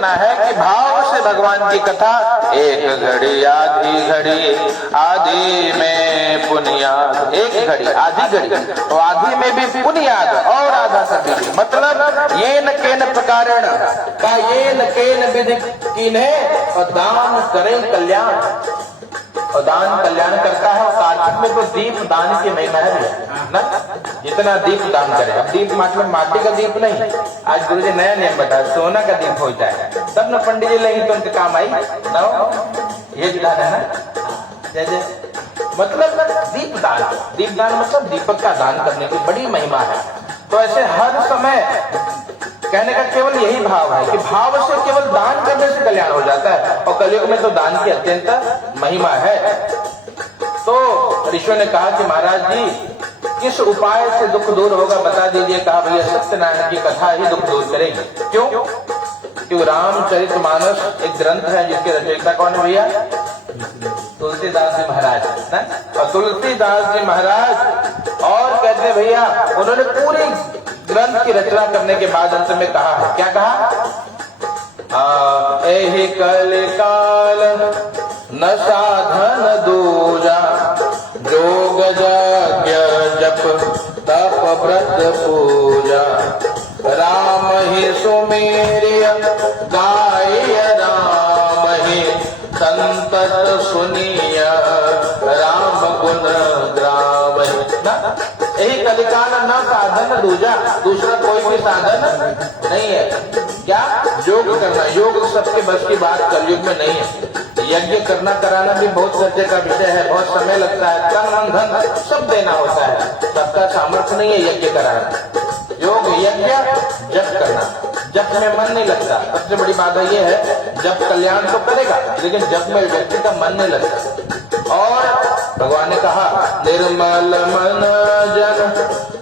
ना है कि भाव से भगवान की कथा एक घड़ी आधी में पुनियाद, एक घड़ी आधी घड़ी तो आधी में भी पुनियाद और आधा कर दीजिए। मतलब ये न केन प्रकारण का ये न केन विधि कीन्हे और दान करें कल्याण, और दान कल्याण करता है। और कार्तिक में तो दीप दान की महिमा है ना, जितना दीप दान करे। अब दीप मतलब माटी का दीप नहीं, आज गुरु जी नया नियम बताया, सोना का दीप हो जाए तब न पंडित जी लेंगे तो उनके काम आई ना, ये विधान है ना। जय जय। मतलब दीप दान मतलब दीपक का दान करने की बड़ी महिमा है। तो ऐसे हर समय कहने का केवल यही भाव है कि भाव से केवल दान करने से कल्याण हो जाता है, और कलयुग में तो दान की अत्यंत महिमा है। तो ऋषियों ने कहा कि महाराज जी किस उपाय से दुख दूर होगा बता दीजिए। कहा भैया सत्यनारायण की कथा ही दुख दूर करेगी। क्यों? क्यों? रामचरितमानस एक ग्रंथ है जिसके रचयिता कौन है भैया? तुलसीदास जी महाराज ना। और तुलसीदास जी महाराज और कहते हैं भैया उन्होंने पूरी ग्रंथ की रचना करने के बाद अंत में कहा है, क्या कहा? एहि कल काल न साधन दूजा, जोग यज्ञ जप तप व्रत पूजा, राम ही सुमेरिय गाय राम ही संतत सुनिय, राम गुण ग्राम। यही कलिकाल न साधन दूजा, दूसरा कोई भी साधन नहीं है। क्या? योग करना। योग सबके बस की बात कलयुग में नहीं है। यज्ञ करना कराना भी बहुत खर्चे का विषय है, बहुत समय लगता है, तन मन धन सब देना होता है, सबका सामर्थ्य नहीं है यज्ञ कराना। योग यज्ञ जप करना, जप में मन नहीं लगता। सबसे बड़ी बात है ये है, जप कल्याण तो करेगा लेकिन जप में व्यक्ति का मन नहीं लगता। और भगवान ने कहा निर्मल मन जन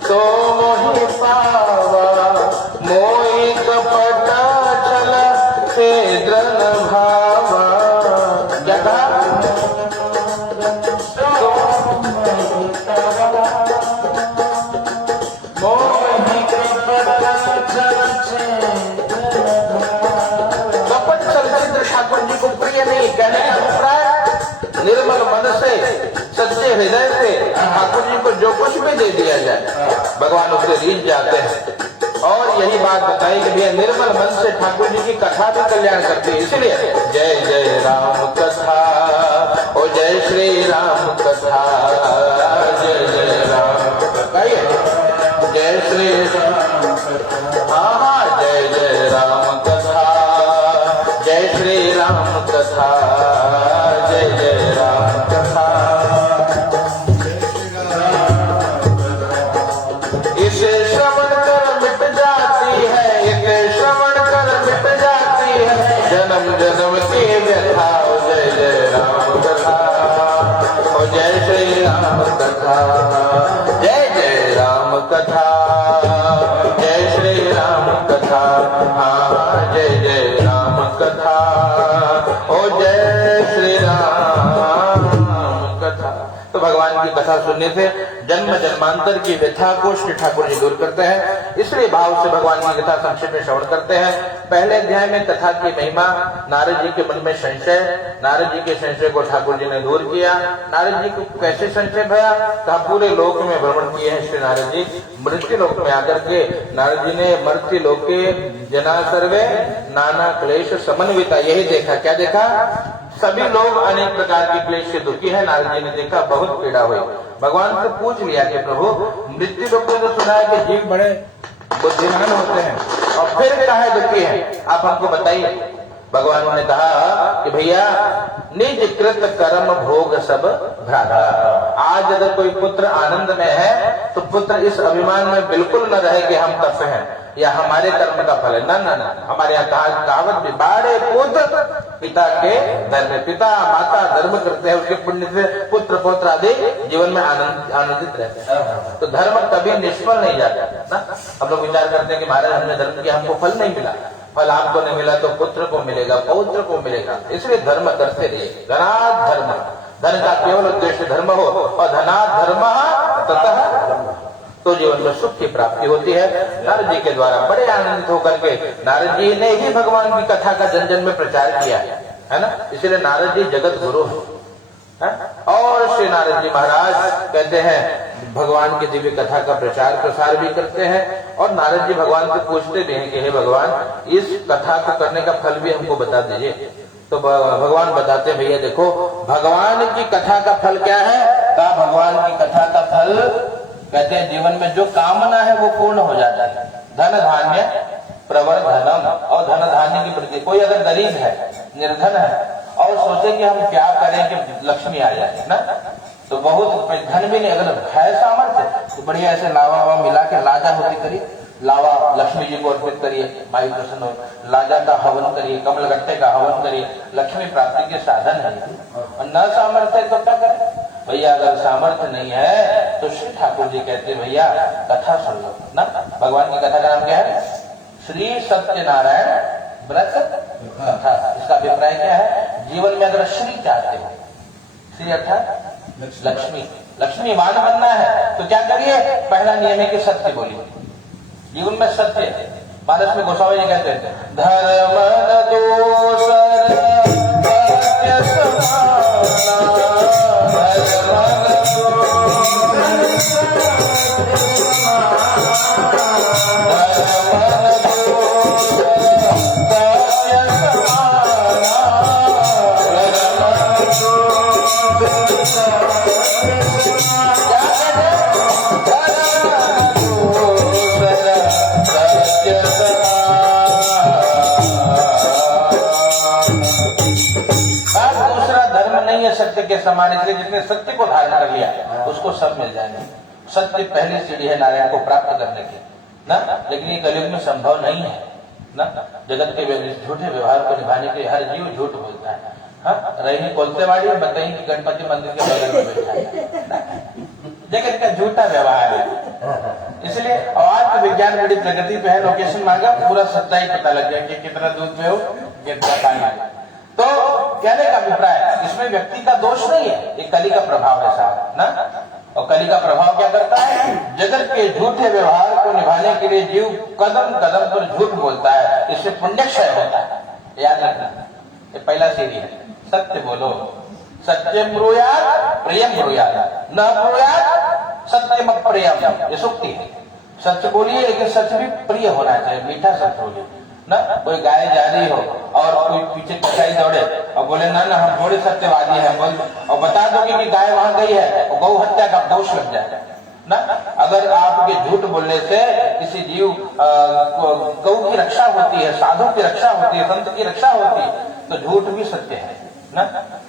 तो मोहि पावा, मोहि कपट छल से द्रन भावा। क्या कहा? कपट छल से ठाकुर जी को प्रिय नहीं। कहने का अभिप्राय निर्मल मन से सच्चे हृदय से ठाकुर जी को जो कुछ भी दे दिया जाए भगवान उससे रीझ जाते हैं। और यही बात बताई कि भैया निर्मल मन से ठाकुर जी की कथा भी कल्याण करती है। इसलिए जय जय राम कथा, ओ जय श्री राम कथा, जय जय राम कथा, जय श्री राम। हाँ, जय जय राम कथा, जय श्री राम कथा, जय जय राम कथा। इसे श्रवण कर मिट जाती है, इसे श्रवण कर मिट जाती है जन्म जन्म की व्यथा। जय जय राम कथा, ओ जय श्री राम कथा, जय जय राम कथा, जय श्री राम कथा। हाँ, जय जय राम कथा, ओ जय श्री राम कथा। तो भगवान की कथा सुनने से जन्म जन्मांतर की व्यथा को श्री ठाकुर जी दूर करते हैं। इसलिए भाव से भगवान की कथा संक्षेप में श्रवण करते हैं। पहले अध्याय में कथा की महिमा, नारद जी के मन में संशय, नारद जी के संशय को ठाकुर जी ने दूर किया। नारद जी को कैसे संशय भया? कहा पूरे लोक में भ्रमण किए हैं श्री नारद जी। मृत्यु लोक में आकर के नारद जी ने मृत्यु लोके जना सर्वे नाना क्लेश समन्विता, यही देखा। क्या देखा? सभी लोग अनेक प्रकार के क्लेश से दुखी है। नारद जी ने देखा बहुत पीड़ा हुई। भगवान से पूछ लिया कि प्रभु मृत्यु लोक में तो सुना है कि जीव बड़े बुद्धिमान होते हैं और फिर काहे दुखी है, आप हमको बताइए। भगवान ने कहा कि भैया निज कृत कर्म भोग सब भ्राता। आज अगर कोई पुत्र आनंद में है तो पुत्र इस अभिमान में बिल्कुल न रहे कि हम तप हैं या हमारे कर्म का फल है। न, हमारे यहाँ कहावत भी, बाड़े पुत्र पिता के धर्म, पिता माता धर्म करते हैं उसके पुण्य से पुत्र पौत्र आदि जीवन में आनंदित रहते हैं। तो धर्म कभी निष्फल नहीं जाता ना। हम लोग विचार करते हैं कि महाराज हमने धर्म किया, हमको फल नहीं मिला। फल आपको नहीं मिला तो पुत्र को मिलेगा, पौत्र को मिलेगा। इसलिए धर्म करते रहिए। धनात् धर्म, धन का केवल उद्देश्य धर्म हो, और धनात् धर्म ततः तो जीवन में सुख की प्राप्ति होती है। नारद जी के द्वारा बड़े आनंदित होकर के नारद जी ने ही भगवान की कथा का जन जन में प्रचार किया है ना, इसलिए नारद जी जगत गुरु है। और श्री नारद जी महाराज कहते हैं भगवान की दिव्य कथा का प्रचार प्रसार भी करते हैं। और नारद जी भगवान को पूछते भी हैं कि हे भगवान, इस कथा को करने का फल भी हमको बता दीजिए। तो भगवान बताते हैं, भैया देखो, भगवान की कथा का फल क्या है? कहा भगवान की कथा का फल, कहते हैं जीवन में जो कामना है वो पूर्ण हो जाता है। धन धान्य प्रवर्धनम, और धन धान्य की प्रति कोई अगर गरीब है, निर्धन है और सोचे कि हम क्या करें कि लक्ष्मी आ जाए ना, तो बहुत धन भी नहीं, अगर है सामर्थ्य तो बढ़िया ऐसे लावा वावा मिला के लाजा होती करिए, लावा लक्ष्मी जी को अर्पित करिए, माई प्रसन्न हो। लाजा का हवन करिए, कमलगट्टे का हवन करिए, लक्ष्मी प्राप्ति के साधन है। और न सामर्थ्य तो क्या करें भैया? अगर सामर्थ्य नहीं है तो श्री ठाकुर जी कहते भैया कथा सुन लो ना। भगवान की कथा का नाम क्या है? श्री सत्यनारायण व्रत कथा। इसका अभिप्राय क्या है? जीवन में अगर श्री चाहते हो, श्री अर्थात लक्ष्मी, लक्ष्मीवान बनना है तो क्या करिए? पहला नियम है कि सत्य बोलिए। जीवन में सत्य, मानस में गोसावी जी कहते हैं धर्म दोषर सत्य समाना, सत्य के समान, इसलिए जिसने सत्य को धारण कर लिया उसको सब मिल जाएंगे। सत्य पहली सीढ़ी है नारायण को प्राप्त करने की ना, लेकिन ये कलयुग में संभव नहीं है ना। जगत के झूठे व्यवहार को निभाने के लिए हर जीव झूठ बोलता है। हाँ, रही कोलतेवाड़ी और बताइए कि गणपति मंदिर के बगल में बैठा है, जगत का झूठा व्यवहार है। इसलिए आज विज्ञान बड़ी प्रगति पे है, लोकेशन मांगा पूरा सच्चाई पता लग गया कि कितना दूध में हो, कितना पानी। तो कहने का अभिप्राय, इसमें व्यक्ति का दोष नहीं है, ये कली का प्रभाव है साहब ना। और कली का प्रभाव क्या करता है? जगत के झूठे व्यवहार को निभाने के लिए जीव कदम कदम पर झूठ बोलता है, इससे पुण्यक्षय होता है। याद रखना, ये पहला सीढ़ी है। सत्य बोलो, सत्यम ब्रूयात् प्रियम ब्रूयात्, न ब्रूयात् सत्यम अप्रियम, ये सूक्ति है। सत्य बोलिए लेकिन सच भी प्रिय होना चाहिए, मीठा सत्य बोलिए ना। कोई गाय जा रही हो और कोई पीछे कसाई दौड़े और बोले ना ना हम थोड़े सत्यवादी हैं, और बता दोगे कि गाय वहां गई है और गौ हत्या का दोष लग जाएगा ना। अगर आपके झूठ बोलने से किसी जीव गौ की रक्षा होती है, साधु की रक्षा होती है, संत की रक्षा होती है, तो झूठ भी सत्य है ना।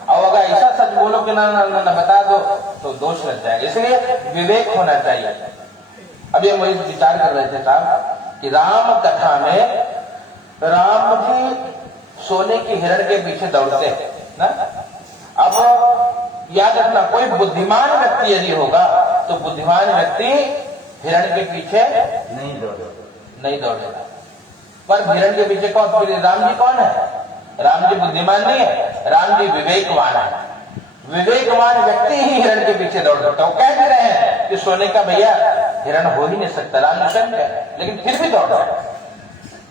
और अगर ऐसा सच बोलो कि ना ना ना, ना बता दो तो दोष लग जाएगा। इसलिए विवेक होना चाहिए। अभी हम वही विचार कर रहे थे साहब कि राम कथा में राम जी सोने की हिरण के पीछे दौड़ते हैं ना। अब याद रखना, कोई बुद्धिमान व्यक्ति यदि होगा तो बुद्धिमान व्यक्ति हिरण के पीछे नहीं दौड़ेगा। पर हिरण के पीछे कौन? राम जी कौन है? राम जी बुद्धिमान नहीं है, राम जी विवेकवान है। विवेकवान व्यक्ति ही हिरण के पीछे दौड़ सकता है। कह भी रहे हैं कि सोने का भैया हिरण हो ही नहीं सकता, राम स्वयं है, लेकिन फिर भी दौड़ रहा है।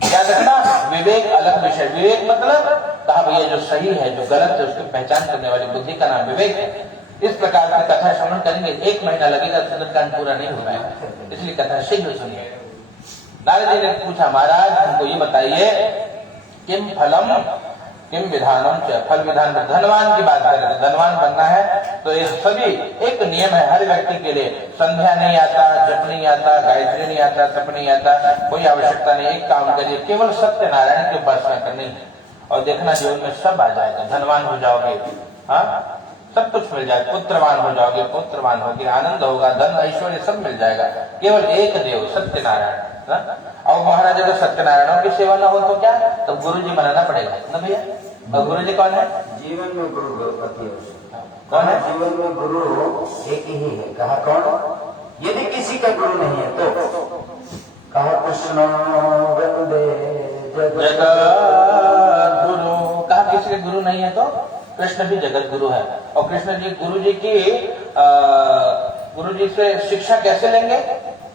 याद रखना, विवेक अलग विषय। विवेक मतलब कहा भैया जो सही है जो गलत है उसकी पहचान करने वाली बुद्धि का नाम विवेक है। इस प्रकार की कथा श्रवण करेंगे, 1 महीना लगेगा, सुंदरकांड पूरा नहीं हो पाएगा, इसलिए कथा शीघ्र सुनिए। नारद जी ने पूछा, महाराज हमको ये बताइए, किम फलम किम विधानम च, फल विधान। धनवान की बात करें, धनवान बनना है तो ये सभी एक नियम है हर व्यक्ति के लिए। संध्या नहीं आता, जप नहीं आता, गायत्री नहीं आता, तप नहीं आता, कोई आवश्यकता नहीं। एक काम करिए, केवल सत्यनारायण की उपासना करनी है और देखना जीवन में सब आ जाएगा। धनवान हो जाओगे, हाँ सब कुछ मिल जाएगा, पुत्रवान हो जाओगे, पुत्रवान होगे, आनंद होगा, धन ऐश्वर्य सब मिल जाएगा। केवल एक देव सत्यनारायण। और महाराज अगर सत्यनारायणों की सेवा ना हो तो क्या? तो गुरु जी बनाना पड़ेगा ना भैया। और गुरु जी कौन है? जीवन में गुरु कौन है? जीवन में गुरु एक ही है। कहा कौन? यदि किसी का गुरु नहीं है तो कहा कृष्ण वंदे जगत गुरु। कहा किसी के गुरु नहीं है तो कृष्ण भी जगत गुरु है। और कृष्ण जी गुरु जी से शिक्षा कैसे लेंगे?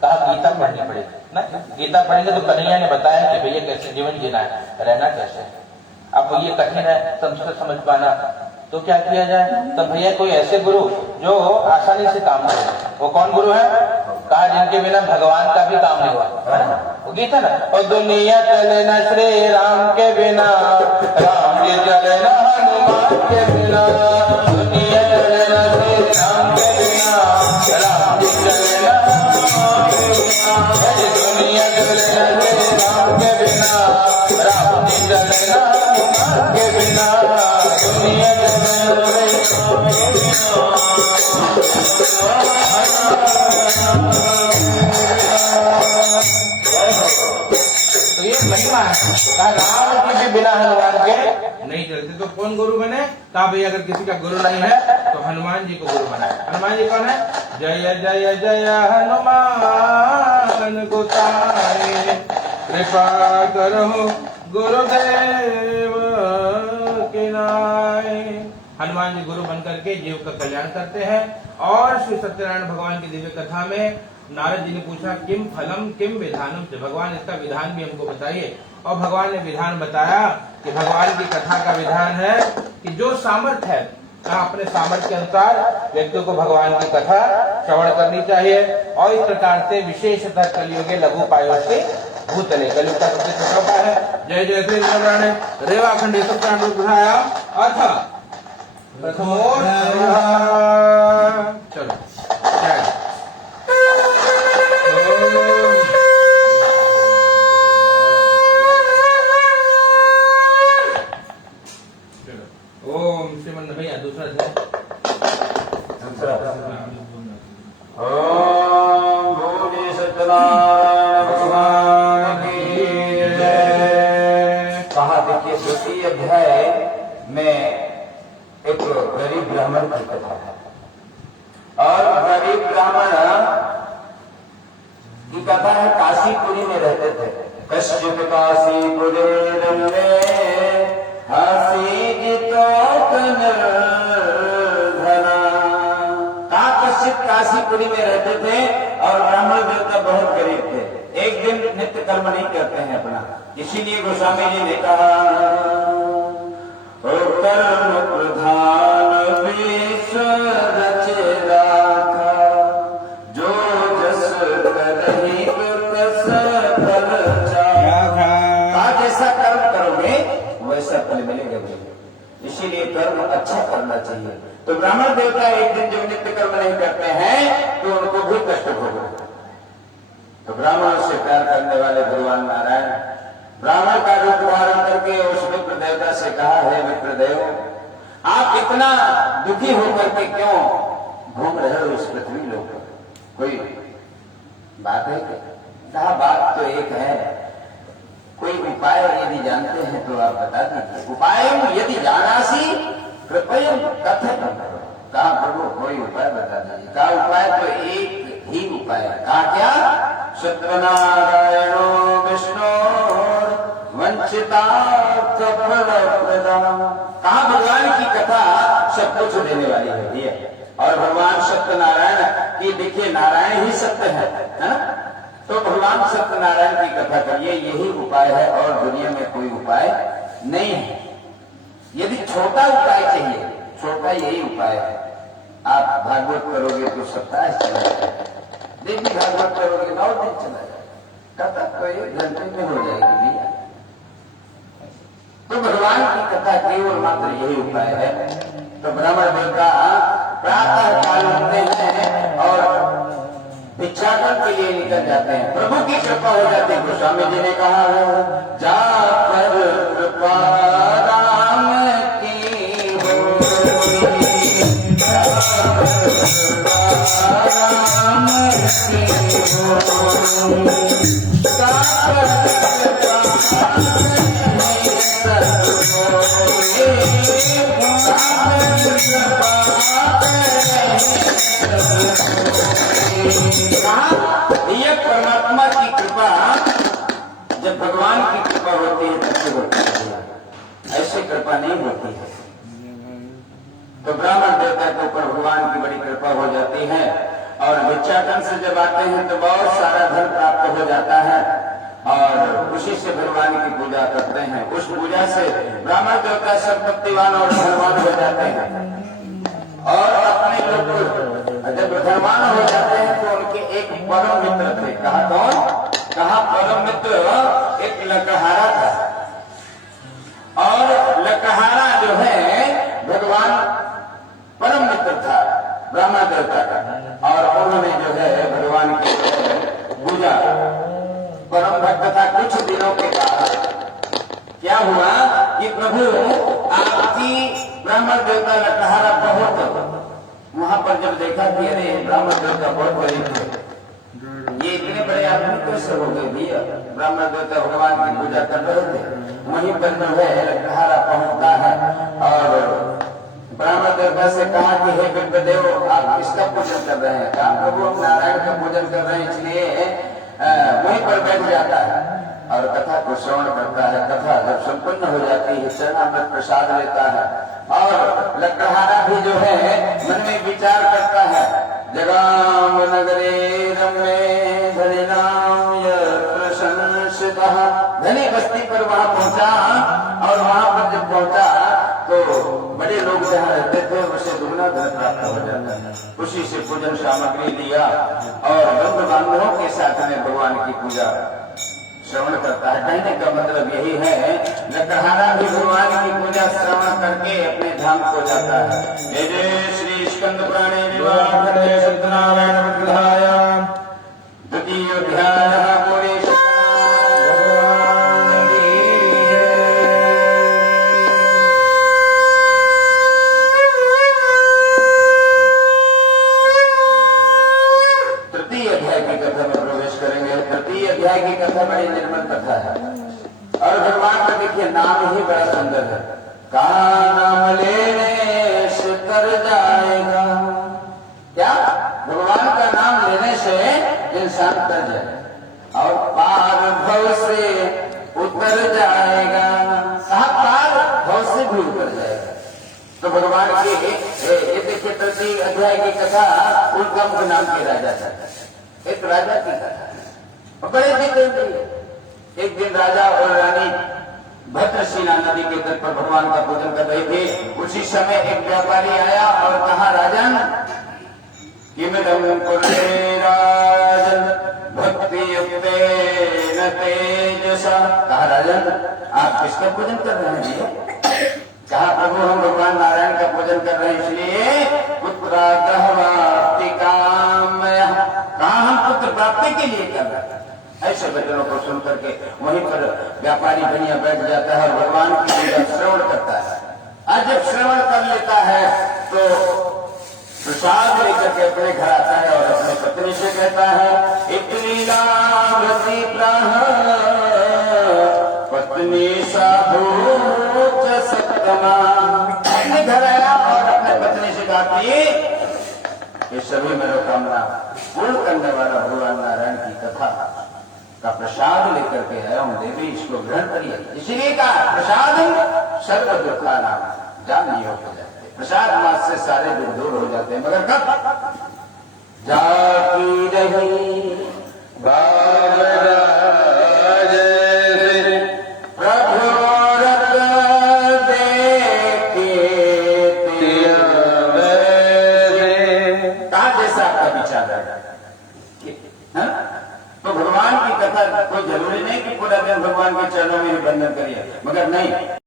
कहा गीता पढ़नी पड़ेगी ना, गीता पढ़ेंगे तो कन्हैया ने बताया कि भैया कैसे जीवन जीना है, रहना कैसे है। अब ये कठिन है संस्कृत समझ पाना, तो क्या किया जाए? तो भैया कोई ऐसे गुरु जो आसानी से काम करे। वो कौन गुरु है? कहा जिनके बिना भगवान का भी काम नहीं हुआ, वो गीता ना। और दुनिया चले न श्री राम के बिना, राम जी चले न हनुमान के बिना, दुनिया चले न श्री राम के बिना, राम जी चले न हनुमान के बिना, दुनिया चले न श्री राम के बिना, राम जी चले न हनुमान के बिना, दुनिया चले न श्री राम के बिना। तो ये महिमा है। कहा राम जी भी बिना हनुमान के नहीं चलते, तो कौन गुरु बने? कहा भैया अगर किसी का गुरु नहीं है तो हनुमान जी को गुरु बनाए। हनुमान जी कौन है? जय जय जय हनुमान गोसाई, कृपा करो गुरुदेव की नाई। हनुमान जी गुरु बनकर के जीव का कल्याण करते हैं। और श्री सत्यनारायण भगवान की दिव्य कथा में नारद जी ने पूछा किम फलम किम विधानम से, भगवान इसका विधान भी हमको बताइए। और भगवान ने विधान बताया कि भगवान की कथा का विधान है कि जो सामर्थ्य है, अपने सामर्थ्य के अनुसार व्यक्तियों को भगवान की कथा श्रवण करनी चाहिए। और इस प्रकार से विशेषतः कलियुग के लघु उपायों से भूतले, कलियुग का सबसे छोटा उपाय है जय जय श्री नारायण रेवाखंड सत्यानुग्रहाया अथ प्रथमो। चलो ओम श्रीमन भैया दूसरा ओम भोले सत्यनारायण भगवान की जय। कहा देखिए द्वितीय अध्याय में एक गरीब ब्राह्मण की कथा है। और गरीब ब्राह्मण की कथा है, काशीपुरी में रहते थे। कश्चित काशीपुरी रंगे हसी जितो धना। कहा कश्चित काशीपुरी में रहते थे और ब्राह्मण देवता बहुत गरीब थे। एक दिन नित्य कर्म नहीं करते हैं अपना, इसीलिए गोस्वामी जी ने कहा कर्म प्रधान विश्व रचे राखा, जो जस करहि तस फल चाखा। जैसा कर्म करोगे वैसा फल मिलेगा। इसीलिए कर्म अच्छा करना चाहिए। तो ब्राह्मण देवता एक दिन जब नित्य कर्म नहीं करते हैं तो उनको भी कष्ट भोगना। तो ब्राह्मण से प्यार करने वाले भगवान नारायण ब्राह्मण का रूप धारण करके उस मित्र देवता से कहा, है मित्र देव, आप इतना दुखी होकर के क्यों घूम रहे हो इस पृथ्वी लोक पर? कोई बात है क्या? कहा बात तो एक है, कोई उपाय यदि जानते हैं तो आप बता दीजिए। उपाय यदि जानासी कृपया कथन करो। कहा प्रभु कोई उपाय बता दीजिए। कहा उपाय तो एक ही उपाय है। कहा क्या? सत्यनारायणो विष्णु वंचिता फल प्रदान। कहा भगवान की कथा सब कुछ देने वाली है। और भगवान सत्यनारायण की देखिए, नारायण ही सत्य है ना? तो भगवान सत्यनारायण की कथा करिए, यही उपाय है और दुनिया में कोई उपाय नहीं है। यदि छोटा उपाय चाहिए, छोटा यही उपाय है। आप भागवत करोगे तो सप्ताह चला जाएगा, देवी भागवत करोगे 9 दिन चला जाएगा, कथा तो 1 घंटे में हो जाएगी भैया। तो भगवान की कथा केवल मात्र यही उपाय है। तो ब्राह्मण देवता प्रातः काल उठते हैं और भिक्षाटन के लिए निकल जाते हैं। प्रभु की कृपा हो जाती है। गोस्वामी जी ने कहा है, जा पर कृपा राम की ये परमात्मा की कृपा, जब भगवान की कृपा होती है तब से होती है, ऐसे कृपा नहीं होती है। तो ब्राह्मण देवता के ऊपर भगवान की बड़ी कृपा हो जाती है और भिक्षाटन से जब आते हैं तो बहुत सारा धन प्राप्त हो जाता है और उसी से भगवान की पूजा करते हैं। उस पूजा से ब्राह्मण देवता संपत्तिवान और धनवान हो जाते हैं और अपने लोग जब धनवान हो जाते हैं तो उनके एक परम मित्र थे। कहा कौन? कहा परम मित्र एक लकहारा था और लकहारा जो है भगवान परम मित्र था ब्राह्मण देवता का और उन्होंने जो है भगवान की पूजा परम भक्त था। कुछ दिनों के बाद क्या हुआ कि प्रभु आपकी ब्राह्मण देवता लकहारा बहुत वहां पर जब देखा कि अरे ब्राह्मण देवता बहुत बड़े थे, ये इतने बड़े आदमी कैसे हो गए भैया? ब्राह्मण देवता भगवान की पूजा कर रहे थे। वहीं पर जो है लकहारा पहुंचता है और ब्राह्मण देवता से कहा कि हे विप्रदेव, आप किसका पूजन कर रहे हैं? कहा प्रभु नारायण का पूजन कर रहे हैं, इसलिए वहीं पर बैठ जाता है और कथा को श्रवण करता है। कथा जब संपन्न हो जाती है चरणामृत प्रसाद लेता है और लकहारा भी जो है मन में विचार करता है, जगाम नगरे रम्ये धनी नाम प्रशंसितः। धनी बस्ती पर वहां पहुंचा और वहां पर जब पहुंचा तो बड़े लोग जहाँ रहते थे उसे दुगना धन प्राप्त हो जाता है। उसी से पूजन सामग्री लिया और बंधु बांधवों के साथ में भगवान की पूजा श्रवण करता है। कहने का मतलब यही है लकहारा भी भगवान की पूजा श्रवण करके अपने धाम को जाता है। जय जय श्री स्कंद पुराणे विवाह सत्यनारायण विग्रहाय द्वितीय अध्याय पूरे अध्याय की कथा बड़ी निर्मल कथा है और भगवान का देखिए नाम ही बड़ा सुंदर है। कहा नाम लेने से तर जाएगा। क्या? भगवान का नाम लेने से इंसान तर जाए और पार भव से उतर जाएगा। पार भव से भी उतर जाएगा। तो भगवान की ये देखिए प्रति अध्याय की कथा उद्गम नाम के राजा था। एक राजा की कथा बड़े दिन एक दिन राजा और रानी भद्रशिला नदी के तट पर भगवान का पूजन कर रहे थे। उसी समय एक व्यापारी आया और कहा, राजन किमिदं कुर्वे राजन भक्ति युक्तेन तेजसा। कहा राजन आप किसका पूजन कर रहे हैं? कहा प्रभु हम भगवान नारायण का पूजन कर रहे हैं, इसलिए पुत्राप्ति कामया। कहा हम पुत्र प्राप्ति के लिए कर रहे हैं। ऐसे वचनों को सुन करके वहीं पर व्यापारी बनिया बैठ जाता है और भगवान की पूजा श्रवण करता है। आज जब श्रवण कर लेता है तो प्रसाद लेकर के अपने घर आता है और अपनी पत्नी से कहता है, इतनी लाभती प्राह पत्नी साधु सत्तमा। अपने घर आया और अपने पत्नी से कहा कि ये सभी मनोकामना पूर्ण करने वाला भगवान नारायण की कथा का प्रसाद लेकर के आया हूं, देवी इसको ग्रहण करिए। इसीलिए कहा प्रसाद सर्व दुखा नाम जान नहीं हो जाते। प्रसाद मास से सारे दुख दूर हो जाते हैं, मगर कब? जाती रही बाबा